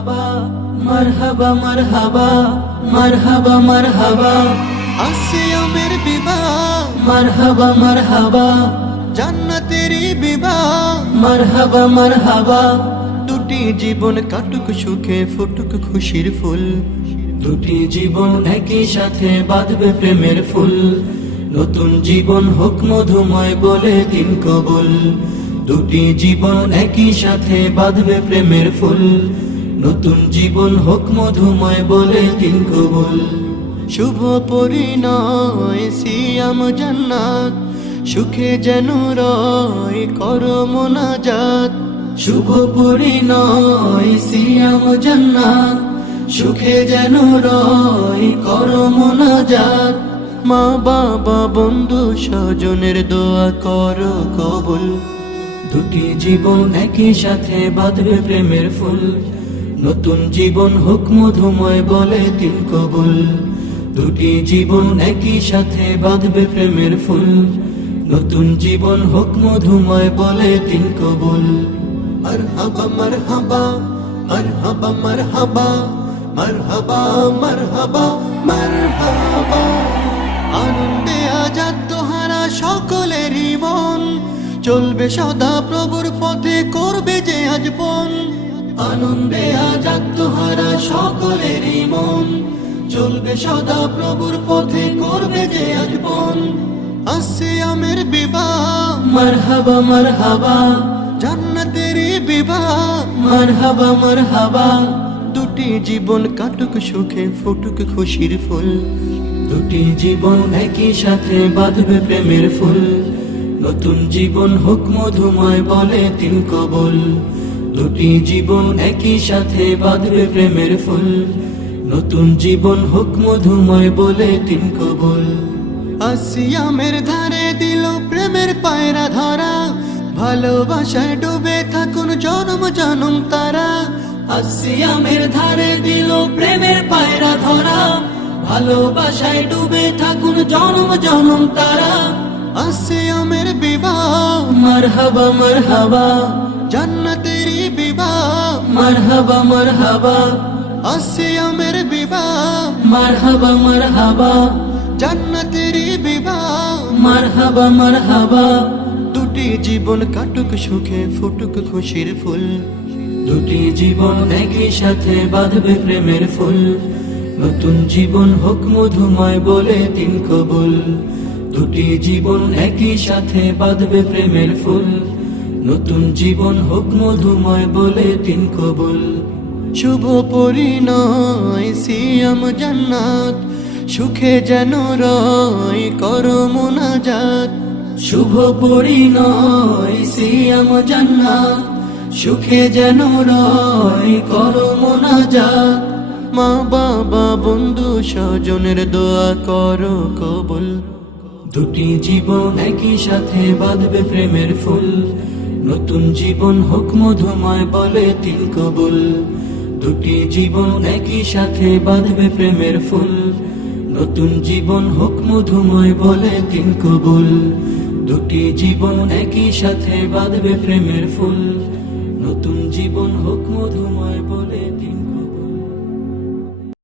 মারহাবা মারহাবা মারহাবা মারহাবা মারহাবা। আসিয়ামের বিবাহ। মারহাবা মারহাবা। জান্নাতেরই বিবাহ। মারহাবা মারহাবা। দুটি জীবন কাটুক সুখে ফুটুক খুশির ফুল। দুটি জীবন একই সাথে বাঁধবে প্রেমের ফুল। নতুন জীবন হোক মধুময় বলে দিন কবুল। দুটি জীবন একই সাথে বাঁধবে প্রেমের ফুল। নতুন জীবন হোক মধুময় বলে দিন কবুল। শুভ পরিণয়, সিয়াম জান্নাত। সুখে যেন রয়, কর মোনাজাত শুভ পরিণয়, সিয়াম জান্নাত। সুখে যেন রয়, কর মোনাজাত মা, বাবা, বন্ধু, স্বজনের দোয়া কর কবুল। দুটি জীবন একই সাথে বাঁধবে প্রেমের ফুল। নতুন জীবন হোক মধুময় বলে তিন কবুল। দুটি জীবন একই সাথে বাঁধবে প্রেমের ফুল। নতুন জীবন হোক মধুময় বলে তিন কবুল। আর হাবা মার হাবা মার হাবা মার হাবা মারহাবা মারহাবা মার হাবা মারহাবা মারহাবা। আনন্দে আজাদ তোহারা সকলেরই মন। চলবে সদা প্রভুর পথে, করবে যে আজ বন আনন্দে আজাদ তোহারা সকলেরই মন। চলবে সদা প্রভুর পথে, করবে যে আজ বন। আসছে আমের বিবাহ, মারহাবা মারহাবা। জান্নাতেরই বিবাহ, মারহাবা মারহাবা। দুটি জীবন কাটুক সুখে, ফুটুক খুশির ফুল। দুটি জীবন একই সাথে বাঁধবে প্রেমের ফুল। নতুন জীবন হোক মধুময় বলে তিন কবল। দুটি জীবন একই সাথে বাঁধবে প্রেমের ফুল। নতুন জীবন হোক মধুময় বলে তিন কবল। আসিয়ামের ধারে দিল প্রেমের পায়রা ধরা। ভালোবাসায় ডুবে থাকুন জনম জনম তারা। আসিয়ামের ধারে দিল প্রেমের পায়রা ধরা। ভালোবাসায় ডুবে থাকুন জনম জনম তারা। আসিয়ামের বিবাহ, মারহাবা মারহাবা। জান্নাতেরই মারহাবা মারহাবা। আসিয়ামের বিবাহ মারহাবা মারহাবা। জান্নাতেরই বিবাহ মারহাবা মারহাবা। দুটি জীবন কাটুক সুখে ফুটুক খুশির ফুল। দুটি জীবন একই সাথে বাঁধবে প্রেমের ফুল। নতুন জীবন হোক মধুময় বলে তিন কবুল। দুটি জীবন একই সাথে বাঁধবে প্রেমের ফুল। নতুন জীবন হোক মধুময় বলে তিন কবুল। শুভ পরিণয়, সিয়াম জান্নাত। সুখে যেন রয়, কর মোনাজাত শুভ পরিণয়, সিয়াম জান্নাত। সুখে যেন রয়, কর মোনাজাত মা, বাবা, বন্ধু, স্বজনের দোয়া কর কবুল। দুটি জীবন একই সাথে বাঁধবে প্রেমের ফুল। নতুন জীবন হোক মধুময় বলে তিন কবুল। দুটি জীবন একই সাথে বাঁধবে প্রেমের ফুল। নতুন জীবন হোক মধুময় বলে তিন কবুল। দুটি জীবন একই সাথে বাঁধবে প্রেমের ফুল। নতুন জীবন হোক মধুময় বলে